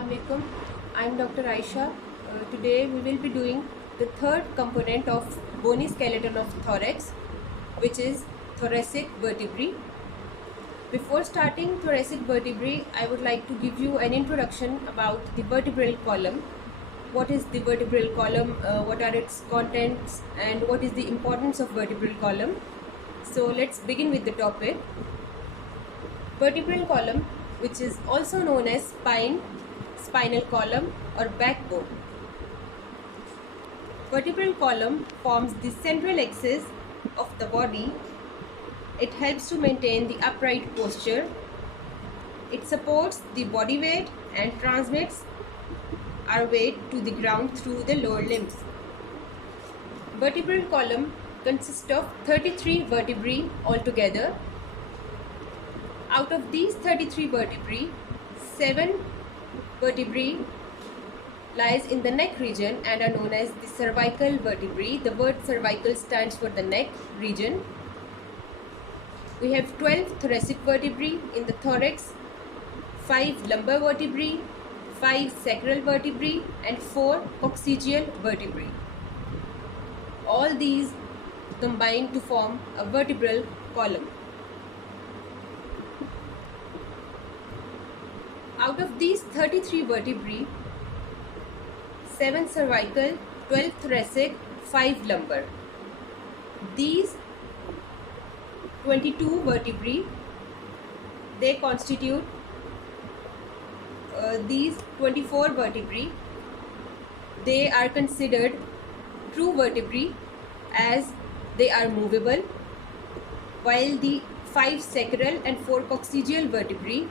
Assalamualaikum. I'm Dr. Aisha. Today we will be doing the third component of bony skeleton of thorax, which is thoracic vertebrae. Before starting thoracic vertebrae, I would like to give you an introduction about the vertebral column. What is the vertebral column? What are its contents? And what is the importance of vertebral column? So let's begin with the topic. Vertebral column, which is also known as spine, spinal column or backbone. Vertebral column forms the central axis of the body. It helps to maintain the upright posture. It supports the body weight and transmits our weight to the ground through the lower limbs. Vertebral column consists of 33 vertebrae altogether. Out of these 33 vertebrae, 7 vertebrae lies in the neck region and are known as the cervical vertebrae. The word cervical stands for the neck region. We have 12 thoracic vertebrae in the thorax, 5 lumbar vertebrae, 5 sacral vertebrae and 4 coccygeal vertebrae. All these combine to form a vertebral column. Out of these 33 vertebrae, 7 cervical, 12 thoracic, 5 lumbar. These 22 vertebrae, they constitute these 24 vertebrae. They are considered true vertebrae as they are movable, while the 5 sacral and 4 coccygeal vertebrae,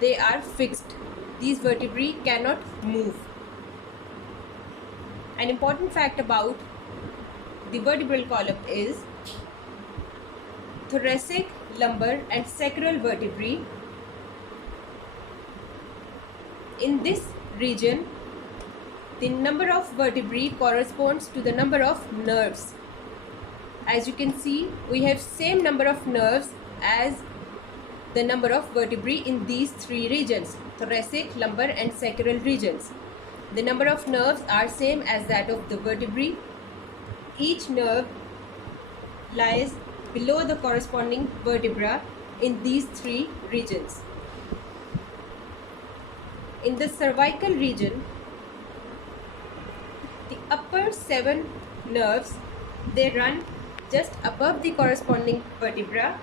they are fixed. These vertebrae cannot move. An important fact about the vertebral column is thoracic, lumbar and sacral vertebrae. In this region, the number of vertebrae corresponds to the number of nerves. As you can see, we have same number of nerves as the number of vertebrae in these three regions, thoracic, lumbar and sacral regions. The number of nerves are same as that of the vertebrae. Each nerve lies below the corresponding vertebra in these three regions. In the cervical region, the upper 7 nerves, they run just above the corresponding vertebra,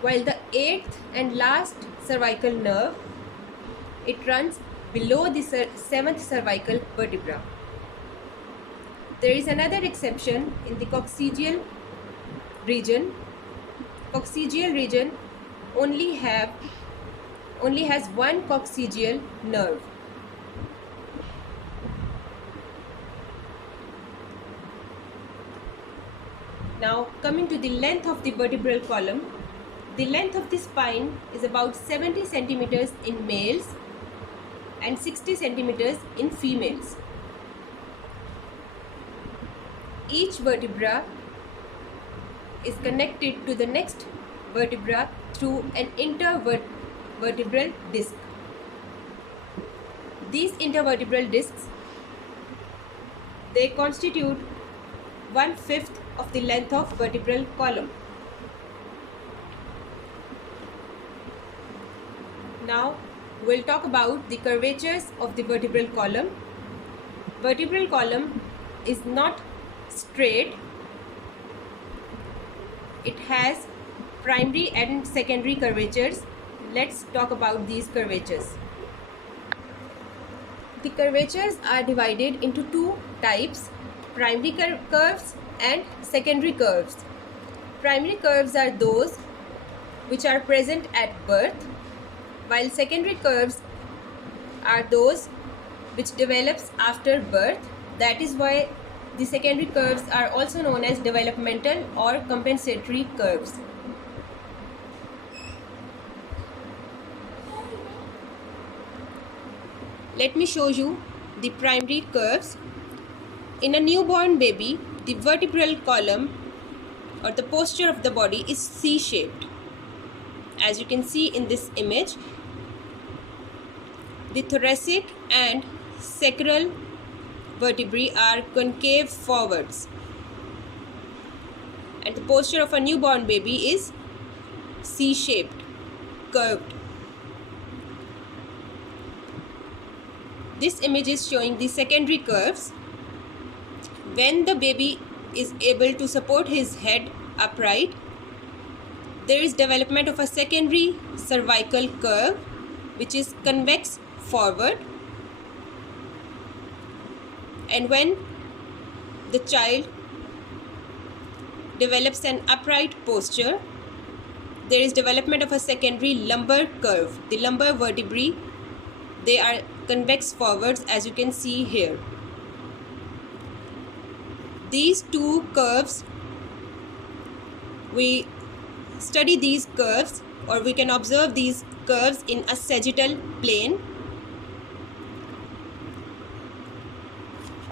while the 8th and last cervical nerve, it runs below the 7th cervical vertebra. There is another exception in the coccygeal region. Coccygeal region only has one coccygeal nerve. Now coming to the length of the vertebral column. The length of the spine is about 70 centimeters in males and 60 centimeters in females. Each vertebra is connected to the next vertebra through an intervertebral disc. These intervertebral discs, they constitute 1/5 of the length of vertebral column. Now we'll talk about the curvatures of the vertebral column. Vertebral column is not straight. It has primary and secondary curvatures. Let's talk about these curvatures. The curvatures are divided into two types: primary curves and secondary curves. Primary curves are those which are present at birth, while secondary curves are those which develops after birth. That is why the secondary curves are also known as developmental or compensatory curves. Let me show you the primary curves. In a newborn baby, the vertebral column or the posture of the body is C-shaped. As you can see in this image, The thoracic and sacral vertebrae are concave forwards, and the posture of a newborn baby is C-shaped, curved. This image is showing the secondary curves. When the baby is able to support his head upright, there is development of a secondary cervical curve which is convex forward, and when the child develops an upright posture, there is development of a secondary lumbar curve. The lumbar vertebrae, they are convex forwards, as you can see here. These two curves, we study these curves, or we can observe these curves in a sagittal plane.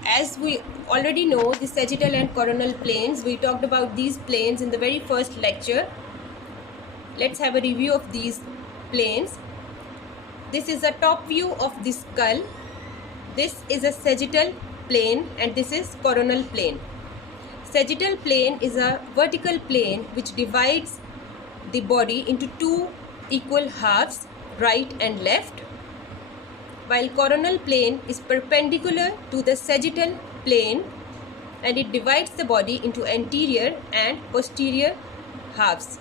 As we already know, the sagittal and coronal planes, we talked about these planes in the very first lecture. Let's have a review of these planes. This is a top view of the skull. This is a sagittal plane and this is coronal plane. Sagittal plane is a vertical plane which divides the body into two equal halves, right and left, while coronal plane is perpendicular to the sagittal plane and it divides the body into anterior and posterior halves.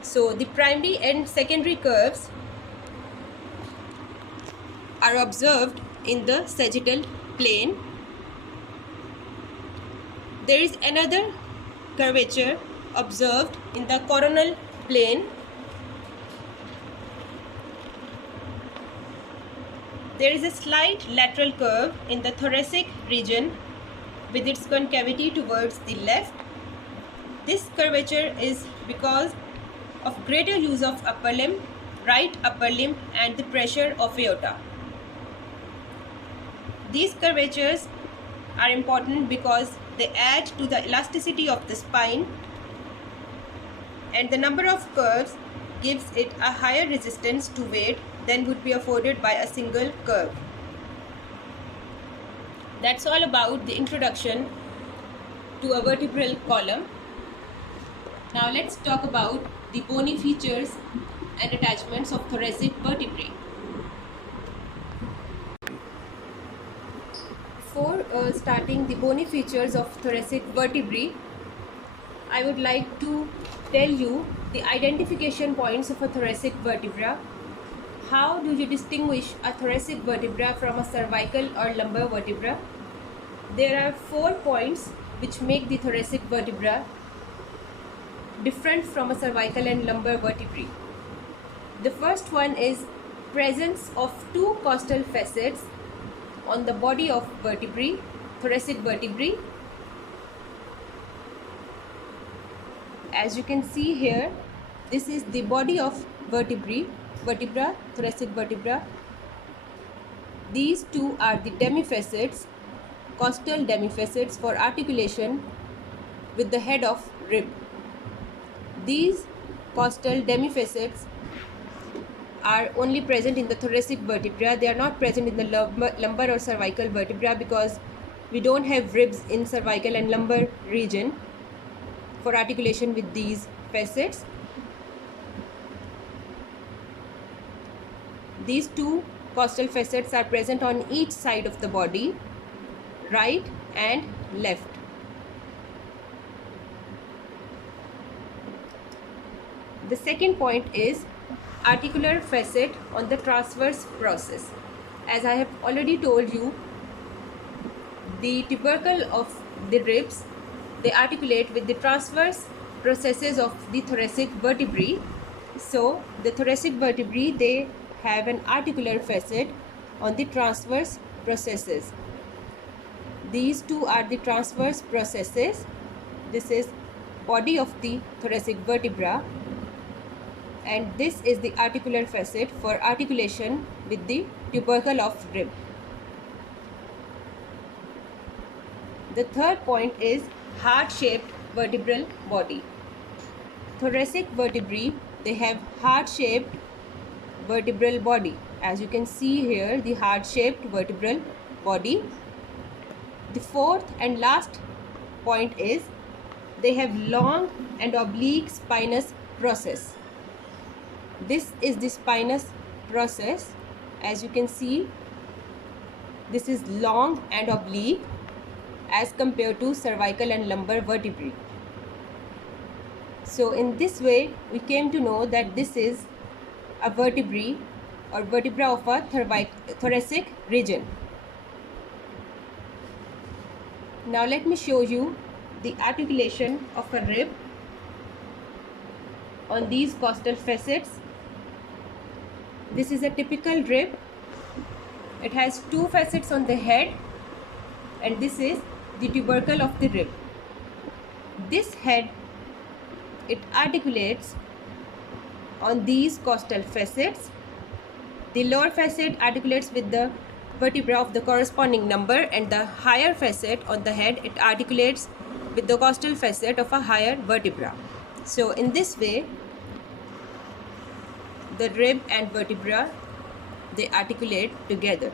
So the primary and secondary curves are observed in the sagittal plane. There is another curvature observed in the coronal plane. There is a slight lateral curve in the thoracic region with its concavity towards the left. This curvature is because of greater use of upper limb, right upper limb, and the pressure of aorta. These curvatures are important because they add to the elasticity of the spine, and the number of curves gives it a higher resistance to weight than would be afforded by a single curve. That's all about the introduction to a vertebral column. Now let's talk about the bony features and attachments of thoracic vertebrae. Before starting the bony features of thoracic vertebrae, I would like to tell you the identification points of a thoracic vertebra. How do you distinguish a thoracic vertebra from a cervical or lumbar vertebra? There are 4 points which make the thoracic vertebra different from a cervical and lumbar vertebrae. The first one is presence of 2 costal facets on the body of vertebrae, thoracic vertebrae. As you can see here, this is the body of vertebra, thoracic vertebra. These two are the demifacets, costal demifacets for articulation with the head of rib. These costal demifacets are only present in the thoracic vertebra. They are not present in the lumbar or cervical vertebra because we don't have ribs in cervical and lumbar region for articulation with these facets. These 2 costal facets are present on each side of the body, right and left. The second point is articular facet on the transverse process. As I have already told you, the tubercle of the ribs, they articulate with the transverse processes of the thoracic vertebrae. So the thoracic vertebrae, they have an articular facet on the transverse processes. These 2 are the transverse processes. This is body of the thoracic vertebra, and this is the articular facet for articulation with the tubercle of rib. The third point is heart-shaped vertebral body. Thoracic vertebrae, they have heart-shaped vertebral body. As you can see here, the heart-shaped vertebral body. The fourth and last point is they have long and oblique spinous process. This is the spinous process. As you can see, this is long and oblique as compared to cervical and lumbar vertebrae. So in this way, we came to know that this is a vertebrae or vertebra of a thoracic region. Now let me show you the articulation of a rib on these costal facets. This is a typical rib. It has two facets on the head, and this is the tubercle of the rib. This head, it articulates on these costal facets. The lower facet articulates with the vertebra of the corresponding number, and the higher facet on the head, it articulates with the costal facet of a higher vertebra. So in this way, the rib and vertebra, they articulate together.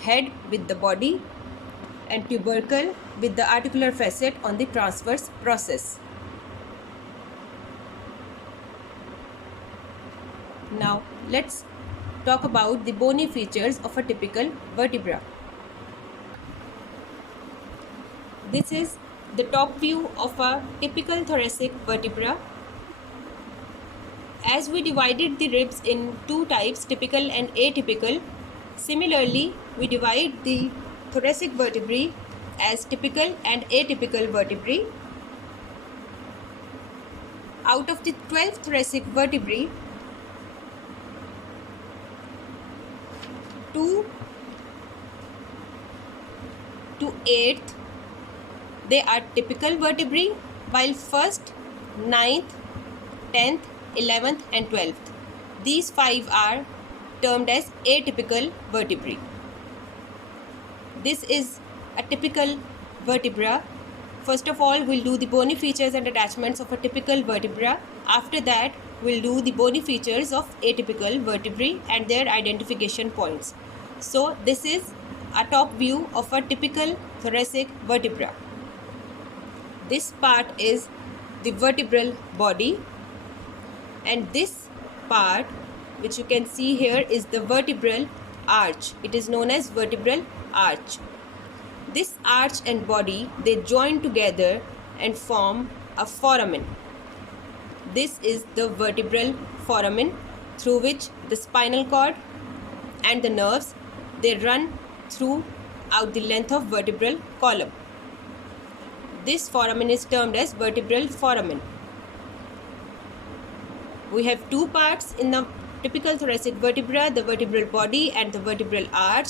Head with the body and tubercle with the articular facet on the transverse process. Now let's talk about the bony features of a typical vertebra. This is the top view of a typical thoracic vertebra. As we divided the ribs in two types, typical and atypical, similarly we divide the thoracic vertebrae as typical and atypical vertebrae. Out of the 12 thoracic vertebrae, 2 to 8th, they are typical vertebrae, while 1st, 9th, 10th, 11th and 12th, these 5 are termed as atypical vertebrae. This is a typical vertebra. First of all, we'll do the bony features and attachments of a typical vertebra. After that, we'll do the bony features of atypical vertebrae and their identification points. So this is a top view of a typical thoracic vertebra. This part is the vertebral body, and this part which you can see here is the vertebral arch. It is known as vertebral arch. This arch and body, they join together and form a foramen. This is the vertebral foramen through which the spinal cord and the nerves, they run throughout the length of vertebral column. This foramen is termed as vertebral foramen. We have two parts in the typical thoracic vertebra, the vertebral body and the vertebral arch.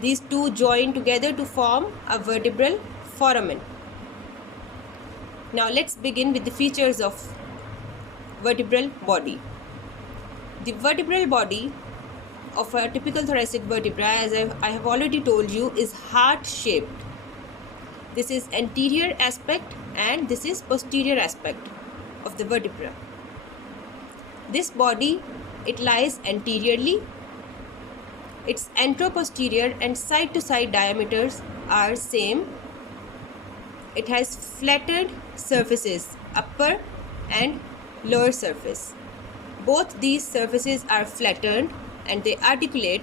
These two join together to form a vertebral foramen. Now let's begin with the features of vertebral body. The vertebral body of a typical thoracic vertebra, as I have already told you, is heart-shaped. This is anterior aspect and this is posterior aspect of the vertebra. This body, it lies anteriorly. Its anteroposterior and side-to-side diameters are same. It has flattened surfaces, upper and lower surface. Both these surfaces are flattened and they articulate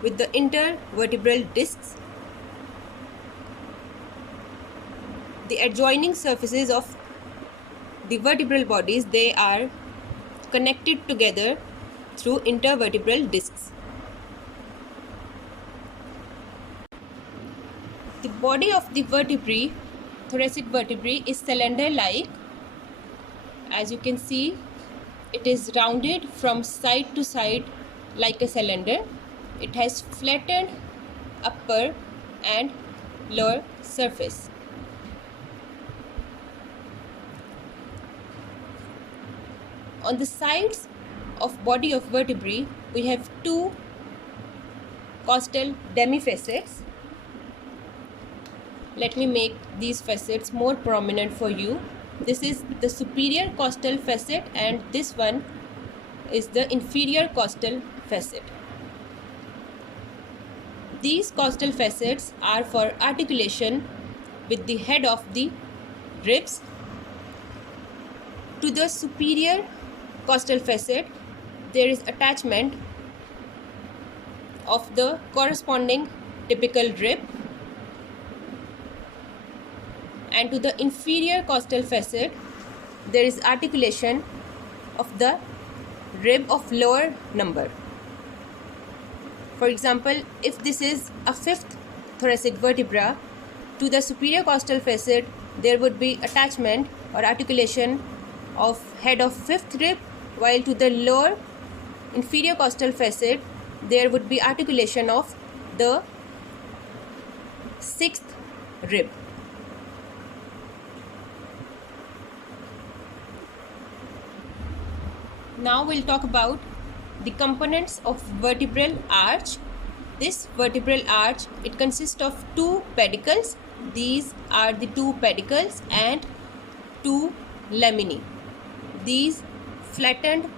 with the intervertebral discs. The adjoining surfaces of the vertebral bodies, they are connected together through intervertebral discs. The body of the vertebrae, thoracic vertebrae, is cylinder-like. As you can see, it is rounded from side to side like a cylinder. It has flattened upper and lower surface. On the sides of body of vertebrae, we have two costal demifacets. Let me make these facets more prominent for you. This is the superior costal facet and this one is the inferior costal facet. These costal facets are for articulation with the head of the ribs. To the superior costal facet, there is attachment of the corresponding typical rib, and to the inferior costal facet, there is articulation of the rib of lower number. For example, if this is a fifth thoracic vertebra, to the superior costal facet there would be attachment or articulation of head of fifth rib, while to the lower inferior costal facet there would be articulation of the sixth rib. Now we'll talk about the components of vertebral arch. This vertebral arch, it consists of two pedicles. These are the two pedicles and two laminae. These flattened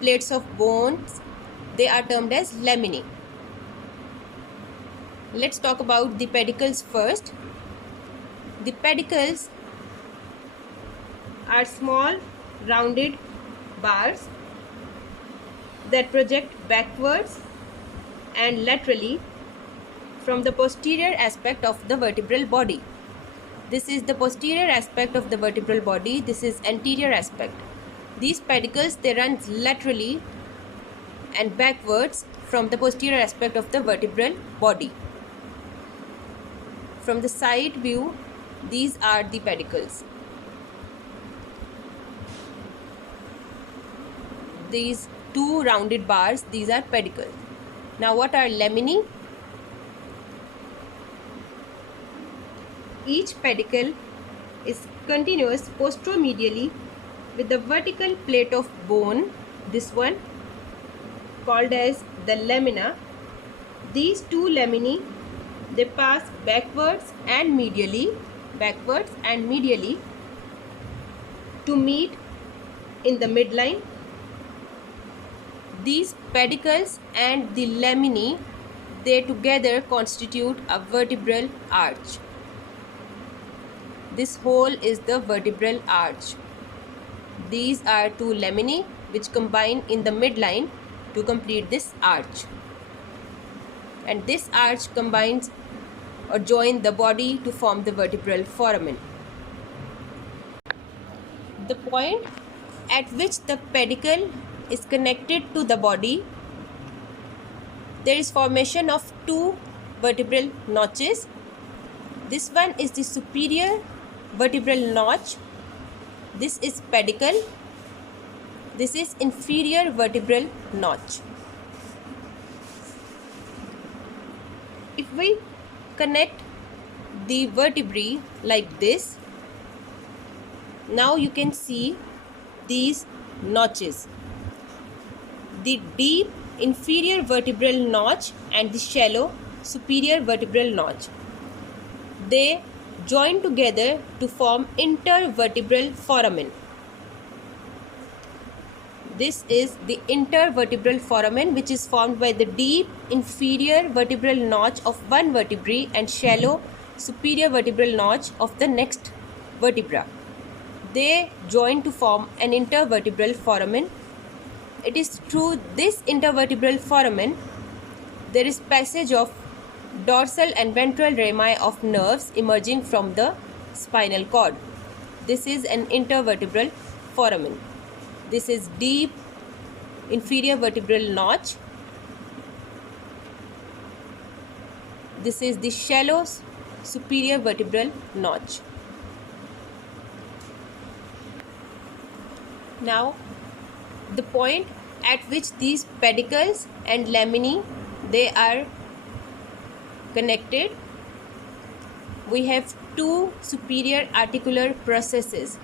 plates of bones, they are termed as laminae. Let's talk about the pedicles first. The pedicles are small rounded bars that project backwards and laterally from the posterior aspect of the vertebral body. This is the posterior aspect of the vertebral body. This is anterior aspect. These pedicles, they run laterally and backwards from the posterior aspect of the vertebral body. From the side view, these are the pedicles. These two rounded bars, these are pedicles. Now what are laminae? Each pedicle is continuous posteromedially with the vertical plate of bone, this one called as the lamina. These two laminae, they pass backwards and medially to meet in the midline. These pedicles and the laminae, they together constitute a vertebral arch. This whole is the vertebral arch. These are two laminae which combine in the midline to complete this arch. And this arch combines or joins the body to form the vertebral foramen. The point at which the pedicle is connected to the body, there is formation of two vertebral notches. This one is the superior vertebral notch. This is pedicle. This is inferior vertebral notch. If we connect the vertebrae like this, now you can see these notches. The deep inferior vertebral notch and the shallow superior vertebral notch, they join together to form intervertebral foramen. This is the intervertebral foramen, which is formed by the deep inferior vertebral notch of one vertebrae and shallow superior vertebral notch of the next vertebra. They join to form an intervertebral foramen. It is through this intervertebral foramen there is passage of dorsal and ventral rami of nerves emerging from the spinal cord. This is an intervertebral foramen. This is deep inferior vertebral notch. This is the shallow superior vertebral notch. Now, the point at which these pedicles and laminae, they are connected, we have two superior articular processes.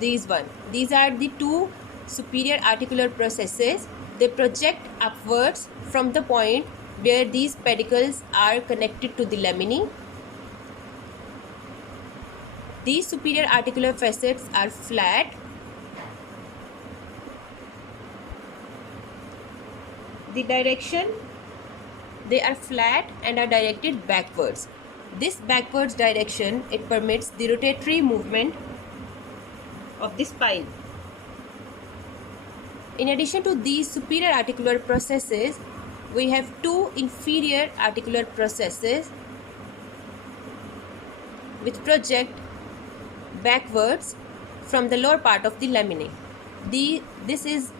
These are the two superior articular processes. They project upwards from the point where these pedicles are connected to the laminae. These superior articular facets are flat the direction, they are flat and are directed backwards. This backwards direction, it permits the rotatory movement of the spine. In addition to these superior articular processes, we have two inferior articular processes which project backwards from the lower part of the laminae. This is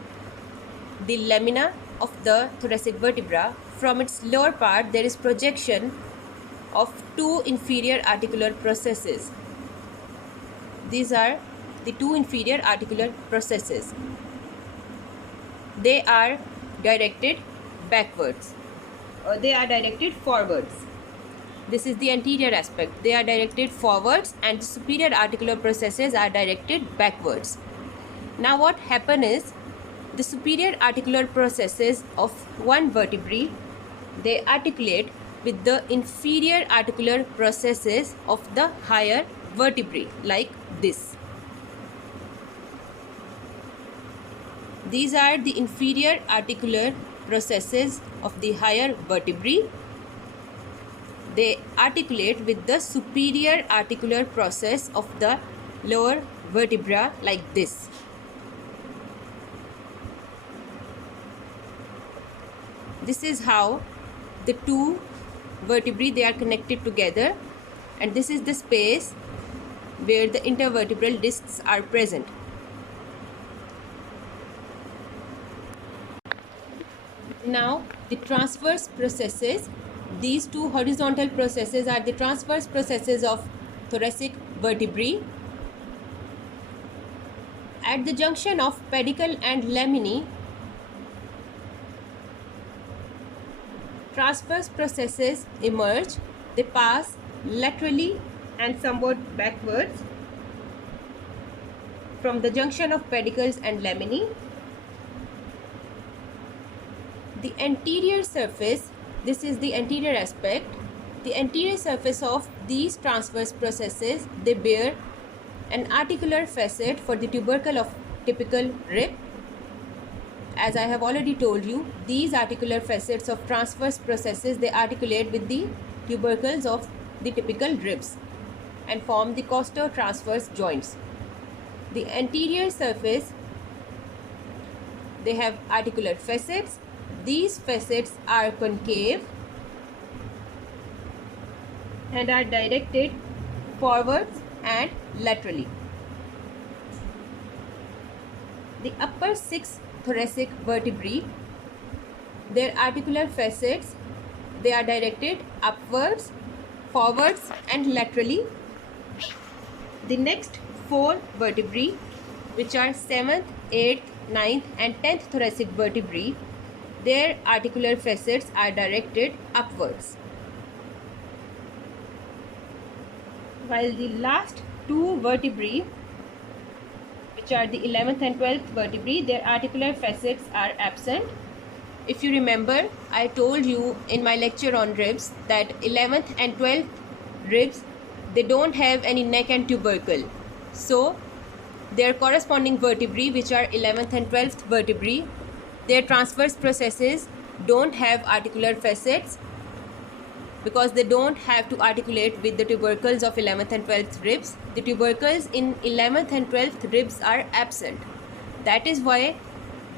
the lamina of the thoracic vertebra. From its lower part, there is projection of two inferior articular processes. These are the two inferior articular processes. They are directed backwards, or they are directed forwards. This is the anterior aspect. They are directed forwards, and the superior articular processes are directed backwards. Now what happens is, the superior articular processes of one vertebrae, they articulate with the inferior articular processes of the higher vertebrae, like this. These are the inferior articular processes of the higher vertebrae. They articulate with the superior articular process of the lower vertebra, like this. This is how the two vertebrae, they are connected together, and this is the space where the intervertebral discs are present. Now the transverse processes. These two horizontal processes are the transverse processes of thoracic vertebrae. At the junction of pedicle and laminae, transverse processes emerge. They pass laterally and somewhat backwards from the junction of pedicles and laminae. The anterior surface, this is the anterior aspect. The anterior surface of these transverse processes, they bear an articular facet for the tubercle of typical rib. As I have already told you, these articular facets of transverse processes, they articulate with the tubercles of the typical ribs and form the costotransverse joints. The anterior surface, they have articular facets. These facets are concave and are directed forwards and laterally. The upper six thoracic vertebrae, their articular facets, they are directed upwards, forwards and laterally. The next four vertebrae, which are 7th, 8th, 9th and 10th thoracic vertebrae, their articular facets are directed upwards. While the last two vertebrae, which are the 11th and 12th vertebrae, their articular facets are absent. If you remember, I told you in my lecture on ribs that 11th and 12th ribs, they don't have any neck and tubercle. So their corresponding vertebrae, which are 11th and 12th vertebrae, their transverse processes don't have articular facets because they don't have to articulate with the tubercles of 11th and 12th ribs. The tubercles in 11th and 12th ribs are absent. That is why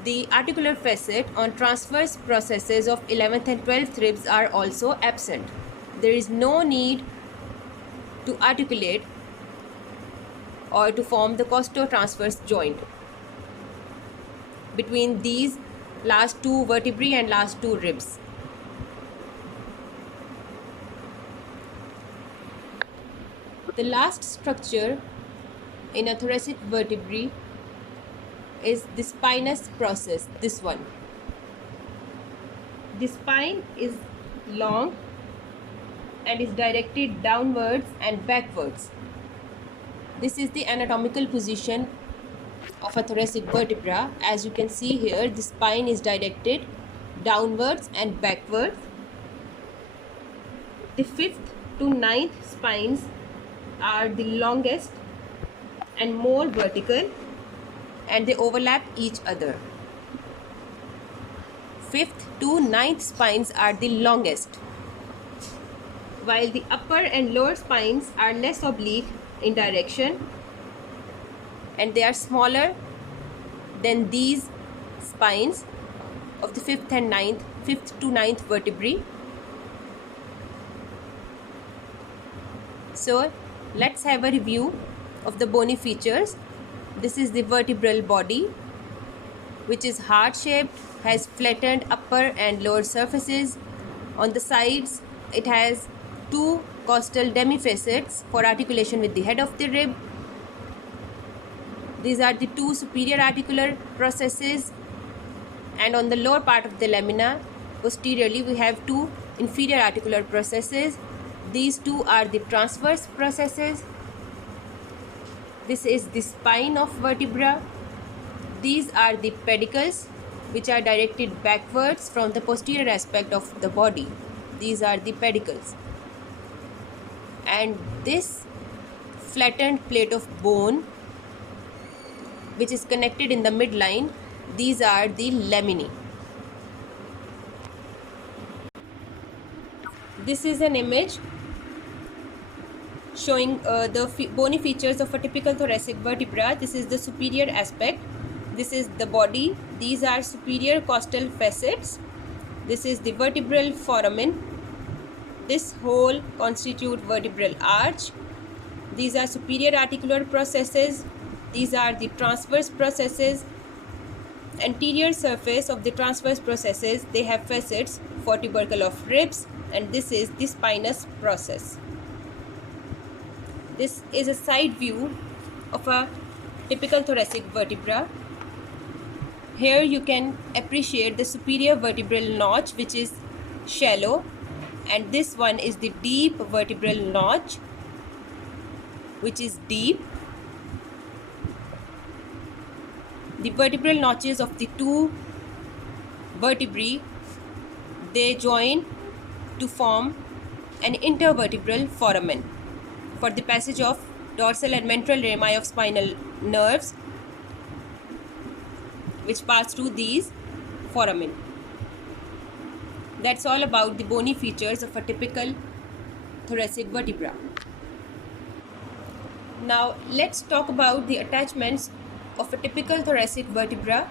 the articular facet on transverse processes of 11th and 12th ribs are also absent. There is no need to articulate or to form the costotransverse joint between these last two vertebrae and last two ribs. The last structure in a thoracic vertebrae is the spinous process, this one. The spine is long and is directed downwards and backwards. This is the anatomical position of a thoracic vertebra. As you can see here, the spine is directed downwards and backwards. The 5th to 9th spines are the longest and more vertical, and they overlap each other. 5th to 9th spines are the longest, while the upper and lower spines are less oblique in direction and they are smaller than these spines of the 5th to 9th vertebrae. So let's have a review of the bony features. This is the vertebral body, which is heart shaped, has flattened upper and lower surfaces. On the sides, it has two costal demifacets for articulation with the head of the rib. These are the two superior articular processes, and on the lower part of the lamina, posteriorly, we have two inferior articular processes. These two are the transverse processes. This is the spine of vertebra. These are the pedicles, which are directed backwards from the posterior aspect of the body. These are the pedicles. And this flattened plate of bone, which is connected in the midline, these are the laminae. This is an image showing the bony features of a typical thoracic vertebra. This is the superior aspect. This is the body. These are superior costal facets. This is the vertebral foramen. This whole constitutes vertebral arch. These are superior articular processes. These are the transverse processes. Anterior surface of the transverse processes, they have facets for tubercle of ribs, and this is the spinous process. This is a side view of a typical thoracic vertebra. Here you can appreciate the superior vertebral notch, which is shallow, and this one is the deep vertebral notch, which is deep. The vertebral notches of the two vertebrae, they join to form an intervertebral foramen for the passage of dorsal and ventral rami of spinal nerves, which pass through these foramen. That's all about the bony features of a typical thoracic vertebra. Now let's talk about the attachments of a typical thoracic vertebra.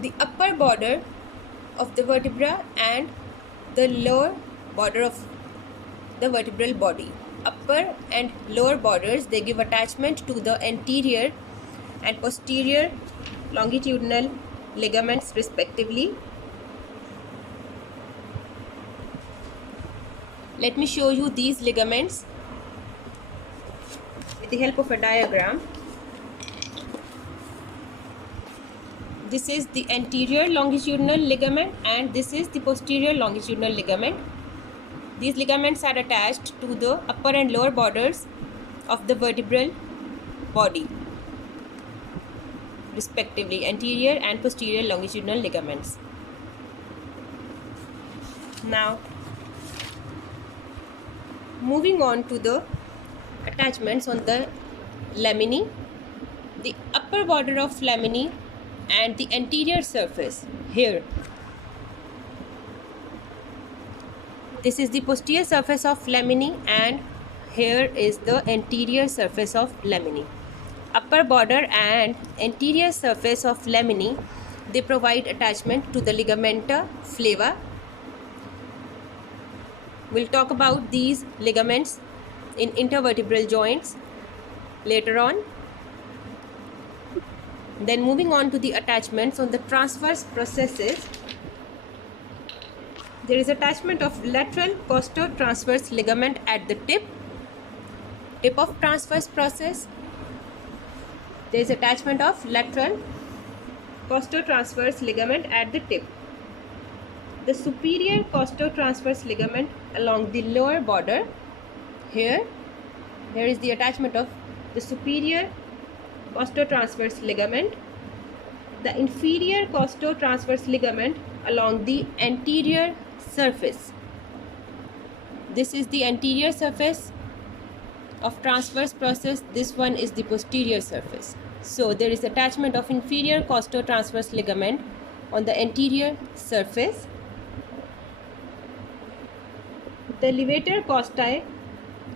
The upper border of the vertebra and the lower border of the vertebral body. Upper and lower borders, they give attachment to the anterior and posterior longitudinal ligaments respectively. Let me show you these ligaments with the help of a diagram. This is the anterior longitudinal ligament and this is the posterior longitudinal ligament. These ligaments are attached to the upper and lower borders of the vertebral body respectively, anterior and posterior longitudinal ligaments. Now moving on to the attachments on the laminae. The upper border of laminae and the anterior surface here. This is the posterior surface of laminae and here is the anterior surface of laminae. Upper border and anterior surface of laminae, they provide attachment to the ligamenta flava. We'll talk about these ligaments in intervertebral joints later on. Then moving on to the attachments on the transverse processes, there is attachment of lateral costotransverse ligament at the tip of transverse process. There is attachment of lateral costotransverse ligament at the tip. The superior costotransverse ligament along the lower border. Here is the attachment of the superior costotransverse ligament. The inferior costotransverse ligament along the anterior surface. This is the anterior surface of transverse process. This one is the posterior surface. So there is attachment of inferior costotransverse ligament on the anterior surface. The levator costae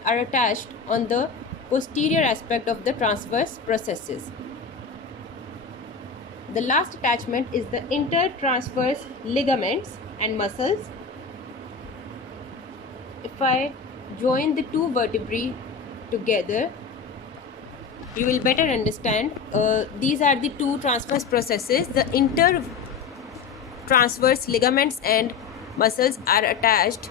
are attached on the posterior aspect of the transverse processes. The last attachment is the intertransverse ligaments and muscles. If I join the two vertebrae together, you will better understand. These are the two transverse processes. The intertransverse ligaments and muscles are attached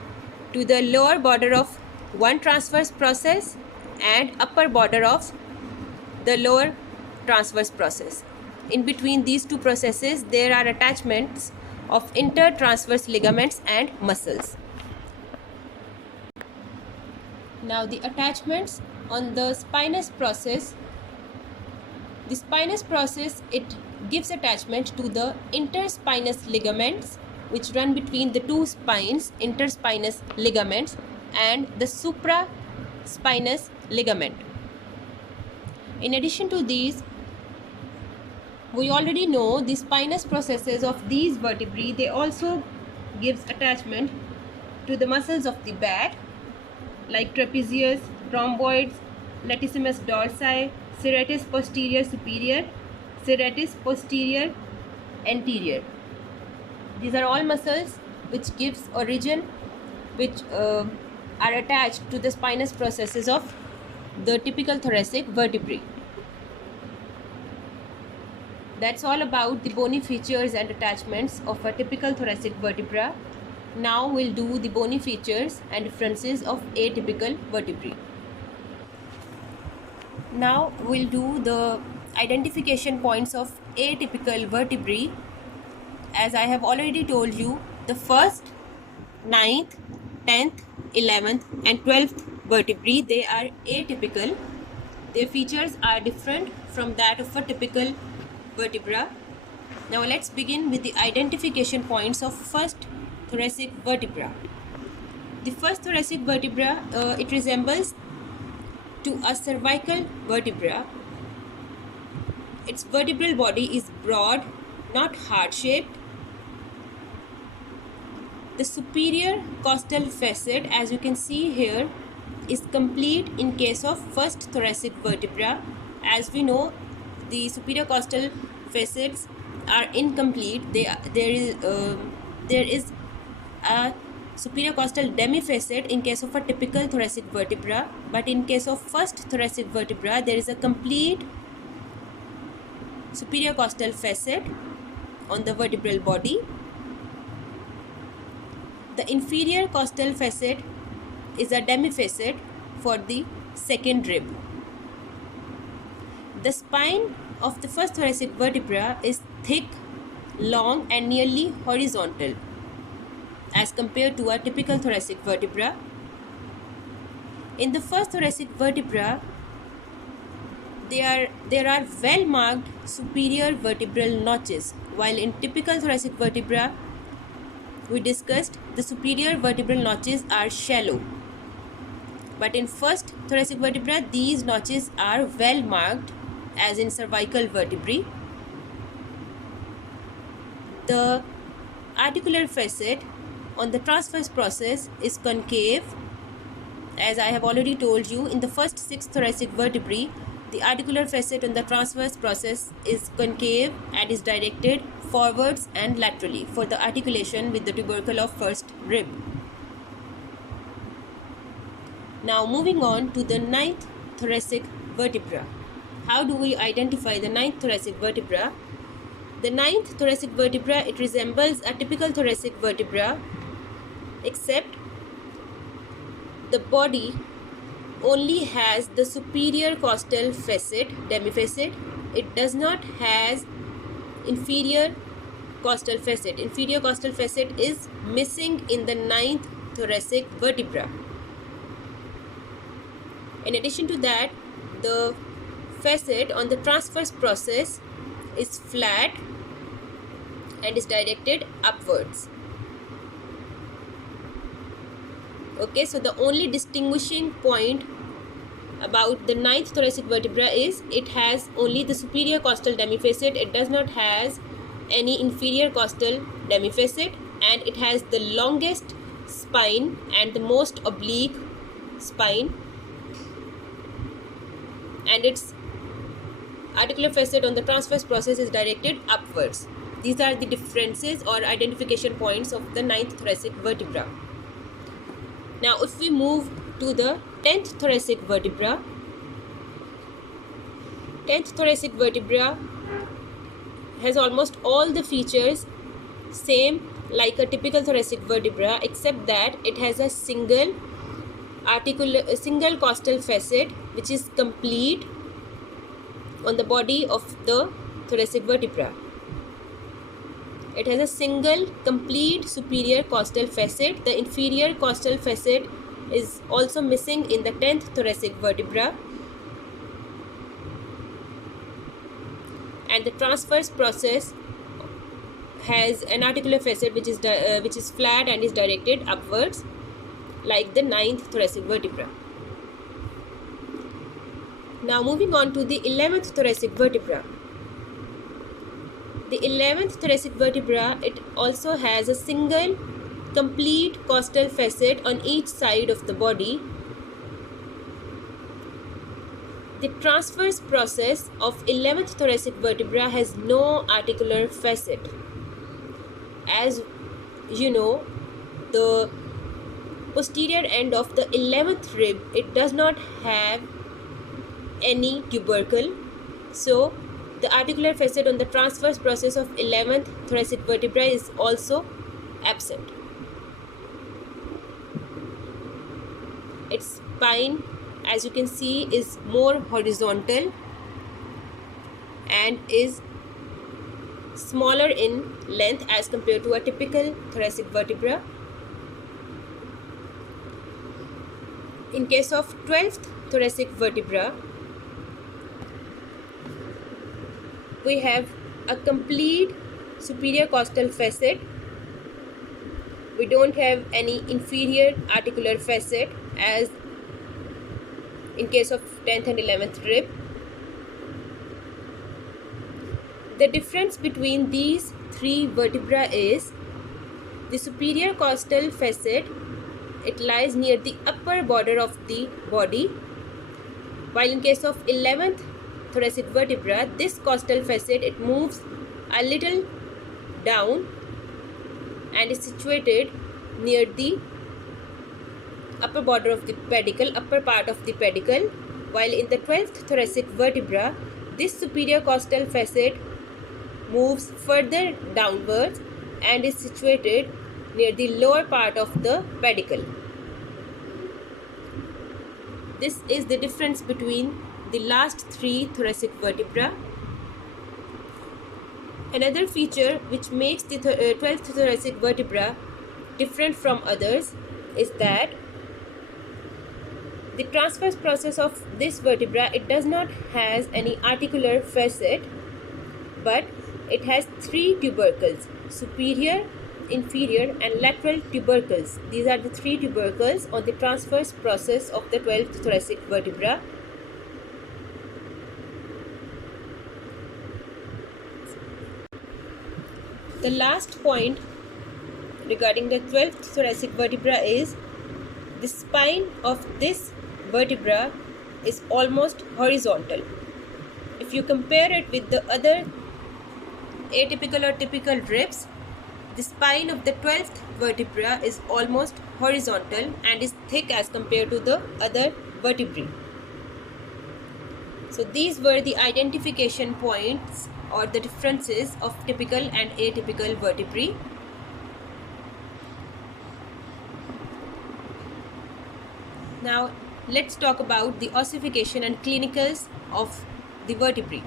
to the lower border of one transverse process and upper border of the lower transverse process. In between these two processes, there are attachments of intertransverse ligaments and muscles. Now the attachments on the spinous process. The spinous process, it gives attachment to the interspinous ligaments which run between the two spines, interspinous ligaments, and the supraspinous ligament. In addition to these, we already know the spinous processes of these vertebrae, they also gives attachment to the muscles of the back like trapezius, rhomboids, latissimus dorsi, serratus posterior superior, serratus posterior anterior. These are all muscles which gives origin, which are attached to the spinous processes of the typical thoracic vertebrae. That's all about the bony features and attachments of a typical thoracic vertebra. Now we'll do the bony features and differences of atypical vertebrae. Now we'll do the identification points of atypical vertebrae. As I have already told you, the first, 9th, 10th, 11th and 12th vertebrae, they are atypical. Their features are different from that of a typical vertebra. Now let's begin with the identification points of first thoracic vertebra. The first thoracic vertebra, it resembles to a cervical vertebra. Its vertebral body is broad, not heart-shaped. The superior costal facet, as you can see here, is complete in case of first thoracic vertebra. As we know, the superior costal facets are incomplete. There is a superior costal demifacet in case of a typical thoracic vertebra, but in case of first thoracic vertebra, there is a complete superior costal facet on the vertebral body. The inferior costal facet is a demifacet for the second rib. The spine of the first thoracic vertebra is thick, long and nearly horizontal as compared to a typical thoracic vertebra. In the first thoracic vertebra, there are well-marked superior vertebral notches, while in typical thoracic vertebra, we discussed the superior vertebral notches are shallow. But in first thoracic vertebra, these notches are well-marked as in cervical vertebrae. The articular facet on the transverse process is concave. As I have already told you, in the first 6 thoracic vertebrae, the articular facet on the transverse process is concave and is directed forwards and laterally for the articulation with the tubercle of first rib. Now moving on to the 9th thoracic vertebra. How do we identify the 9th thoracic vertebra? The 9th thoracic vertebra, it resembles a typical thoracic vertebra, except the body only has the superior costal facet, demifacet. It does not has inferior costal facet. Inferior costal facet is missing in the 9th thoracic vertebra. In addition to that, the facet on the transverse process is flat and is directed upwards. Okay, so the only distinguishing point about the 9th thoracic vertebra is it has only the superior costal demifacet. It does not has any inferior costal demifacet, and it has the longest spine and the most oblique spine, and its articular facet on the transverse process is directed upwards. These are the differences or identification points of the 9th thoracic vertebra. Now if we move to the 10th thoracic vertebra, 10th thoracic vertebra has almost all the features same like a typical thoracic vertebra, except that it has a single costal facet which is complete on the body of the thoracic vertebra. It has a single complete superior costal facet. The inferior costal facet is also missing in the 10th thoracic vertebra, and the transverse process has an articular facet which is flat and is directed upwards like the 9th thoracic vertebra. Now moving on to the 11th thoracic vertebra. The 11th thoracic vertebra, it also has a single complete costal facet on each side of the body. The transverse process of 11th thoracic vertebra has no articular facet. As you know, the posterior end of the 11th rib, it does not have any tubercle, so the articular facet on the transverse process of 11th thoracic vertebra is also absent. Its spine, as you can see, is more horizontal and is smaller in length as compared to a typical thoracic vertebra. In case of 12th thoracic vertebra, we have a complete superior costal facet. We don't have any inferior articular facet as in case of 10th and 11th rib. The difference between these three vertebra is the superior costal facet, it lies near the upper border of the body, while in case of 11th thoracic vertebra, this costal facet, it moves a little down and is situated near the upper border of the pedicle, upper part of the pedicle, while in the 12th thoracic vertebra, this superior costal facet moves further downwards and is situated near the lower part of the pedicle. This is the difference between the last three thoracic vertebra. Another feature which makes the 12th thoracic vertebra different from others is that the transverse process of this vertebra, it does not has any articular facet, but it has three tubercles: superior, inferior and lateral tubercles. These are the three tubercles on the transverse process of the 12th thoracic vertebra. The last point regarding the 12th thoracic vertebra is the spine of this vertebra is almost horizontal. If you compare it with the other atypical or typical ribs, the spine of the 12th vertebra is almost horizontal and is thick as compared to the other vertebrae. So these were the identification points or the differences of typical and atypical vertebrae. Now let's talk about the ossification and clinicals of the vertebrae.